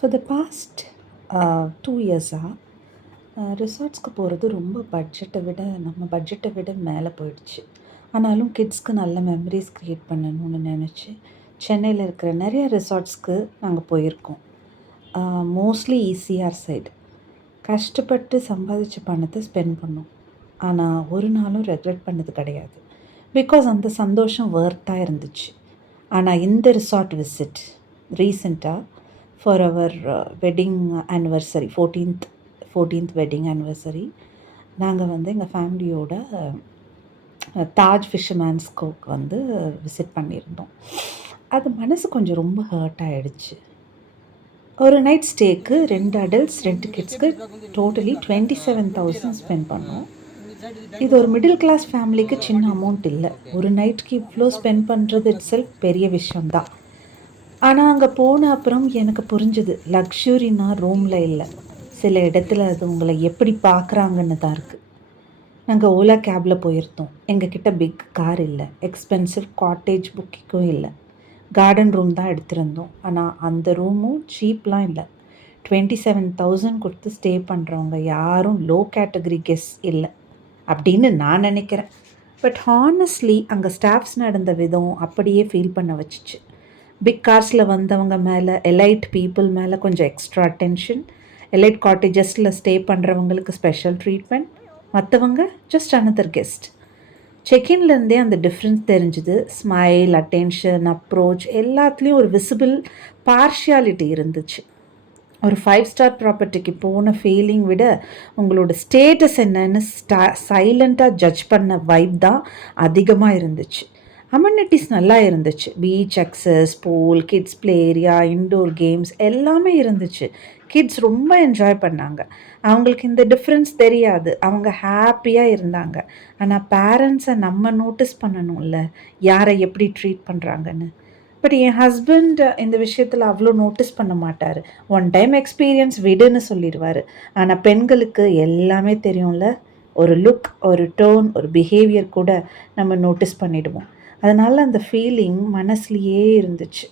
For the past 2 இயர்ஸாக ரிசார்ட்ஸ்க்கு போகிறது ரொம்ப பட்ஜெட்டை விட மேலே போயிடுச்சு. ஆனாலும் கிட்ஸ்க்கு நல்ல மெமரிஸ் க்ரியேட் பண்ணணும்னு நினச்சி சென்னையில் இருக்கிற நிறைய ரிசார்ட்ஸ்க்கு நாங்கள் போயிருக்கோம். Mostly ECR side. கஷ்டப்பட்டு சம்பாதிச்ச பணத்தை ஸ்பெண்ட் பண்ணோம். ஆனால் ஒரு நாளும் ரெக்ரெட் பண்ணது கிடையாது. பிகாஸ் அந்த சந்தோஷம் வொர்த்தாக இருந்துச்சு. ஆனால் இந்த ரிசார்ட் விசிட் ரீசெண்டாக for our wedding anniversary 14th wedding anniversary நாங்கள் எங்கள் ஃபேமிலியோட தாஜ் ஃபிஷர்மேன்ஸ் கோக் விசிட் பண்ணியிருந்தோம். அது மனசு கொஞ்சம் ரொம்ப ஹர்ட் ஆகிடுச்சு. ஒரு நைட் ஸ்டேக்கு 2 அடல்ட்ஸ் 2 கிட்ஸ்க்கு டோட்டலி 27,000 ஸ்பெண்ட் பண்ணோம். இது ஒரு மிடில் கிளாஸ் ஃபேமிலிக்கு சின்ன அமௌண்ட் இல்லை. ஒரு நைட்டுக்கு இவ்வளோ ஸ்பெண்ட் பண்ணுறது இட்ஸெல்ஃப் பெரிய விஷயம்தான். ஆனால் அங்கே போன அப்புறம் எனக்கு புரிஞ்சுது, லக்ஸுரினா ரூமில் இல்லை, சில இடத்துல அது உங்களை எப்படி பார்க்குறாங்கன்னு தான் இருக்குது. நாங்கள் ஓலா கேபில் போயிருந்தோம். எங்ககிட்ட பிக் கார் இல்லை, எக்ஸ்பென்சிவ் காட்டேஜ் புக்கிங்கும் இல்லை. கார்டன் ரூம் தான் எடுத்திருந்தோம். ஆனால் அந்த ரூமும் சீப்லாம் இல்லை. 27,000 கொடுத்து ஸ்டே பண்ணுறவங்க யாரும் லோ கேட்டகரி கெஸ்ட் இல்லை அப்படின்னு நான் நினைக்கிறேன். பட் ஹானஸ்ட்லி அங்கே ஸ்டாஃப்ஸ் நடந்த விதம் அப்படியே ஃபீல் பண்ண வச்சிச்சு. பிக் கார்ஸில் வந்தவங்க மேலே, எலைட் பீப்புள் மேலே கொஞ்சம் எக்ஸ்ட்ரா அட்டென்ஷன், எலைட் காட்டேஜஸில் ஸ்டே பண்ணுறவங்களுக்கு ஸ்பெஷல் ட்ரீட்மெண்ட், மற்றவங்க ஜஸ்ட் அனதர் கெஸ்ட். செக்இன்லேருந்தே அந்த டிஃப்ரென்ஸ் தெரிஞ்சுது. ஸ்மைல், அட்டென்ஷன், அப்ரோச் எல்லாத்துலேயும் ஒரு விசிபிள் பார்ஷியாலிட்டி இருந்துச்சு. ஒரு 5 ஸ்டார் ப்ராப்பர்ட்டிக்கு போன ஃபீலிங் விட உங்களோட ஸ்டேட்டஸ் என்னன்னு சைலண்ட்டாக ஜட்ஜ் பண்ண வைப் தான் அதிகமாக இருந்துச்சு. அமெனிட்டிஸ் நல்லா இருந்துச்சு. Beach access, pool, kids play area, indoor games எல்லாமே இருந்துச்சு. கிட்ஸ் ரொம்ப என்ஜாய் பண்ணாங்க. அவங்களுக்கு இந்த டிஃப்ரென்ஸ் தெரியாது, அவங்க ஹாப்பியாக இருந்தாங்க. ஆனால் பேரண்ட்ஸை நம்ம நோட்டீஸ் பண்ணணும்ல, யாரை எப்படி ட்ரீட் பண்ணுறாங்கன்னு. பட் என் ஹஸ்பண்ட் இந்த விஷயத்தில் அவ்வளோ நோட்டீஸ் பண்ண மாட்டார். ஒன் டைம் எக்ஸ்பீரியன்ஸ் விடுன்னு சொல்லிடுவார். ஆனால் பெண்களுக்கு எல்லாமே தெரியும்ல, ஒரு லுக், ஒரு டோன், ஒரு பிஹேவியர் கூட நம்ம நோட்டீஸ் பண்ணிவிடுவோம். அதனால் அந்த ஃபீலிங் மனசுலையே இருந்துச்சு.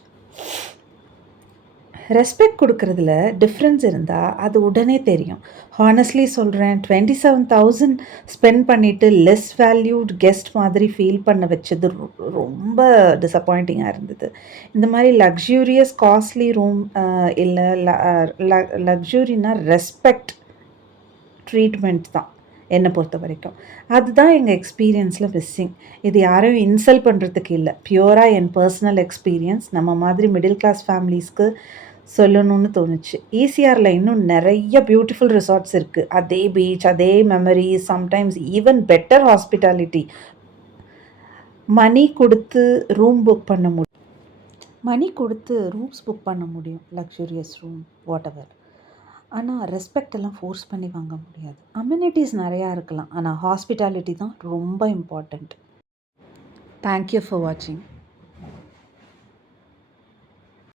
ரெஸ்பெக்ட் கொடுக்குறதுல டிஃப்ரென்ஸ் இருந்தால் அது உடனே தெரியும். ஹானஸ்ட்லி சொல்கிறேன், 27,000 ஸ்பெண்ட் பண்ணிவிட்டு லெஸ் வேல்யூட் கெஸ்ட் மாதிரி ஃபீல் பண்ண வச்சது ரொம்ப டிசப்பாயிண்டிங்காக இருந்தது. இந்த மாதிரி லக்ஸூரியஸ் காஸ்ட்லி ரூம் இல்லை, லக்ஸுரினா ரெஸ்பெக்ட் ட்ரீட்மெண்ட் தான் என்னை பொறுத்த வரைக்கும். அதுதான் எங்கள் எக்ஸ்பீரியன்ஸில் மிஸ்ஸிங். இது யாரையும் இன்சல்ட் பண்ணுறதுக்கு இல்லை, பியூராக என் பர்சனல் எக்ஸ்பீரியன்ஸ் நம்ம மாதிரி மிடில் கிளாஸ் ஃபேமிலிஸ்க்கு சொல்லணும்னு தோணுச்சு. ஈசிஆரில் இன்னும் நிறைய பியூட்டிஃபுல் ரிசார்ட்ஸ் இருக்குது. அதே பீச், அதே memories, sometimes even better hospitality. Money கொடுத்து ரூம்ஸ் புக் பண்ண முடியும், லக்ஸூரியஸ் ரூம், வாட் எவர். ஆனால் ரெஸ்பெக்ட் எல்லாம் ஃபோர்ஸ் பண்ணி வாங்க முடியாது. அம்யூனிட்டிஸ் நிறையா இருக்கலாம், ஆனால் ஹாஸ்பிட்டாலிட்டி தான் ரொம்ப இம்பார்ட்டண்ட். தேங்க்யூ ஃபார் வாட்சிங்.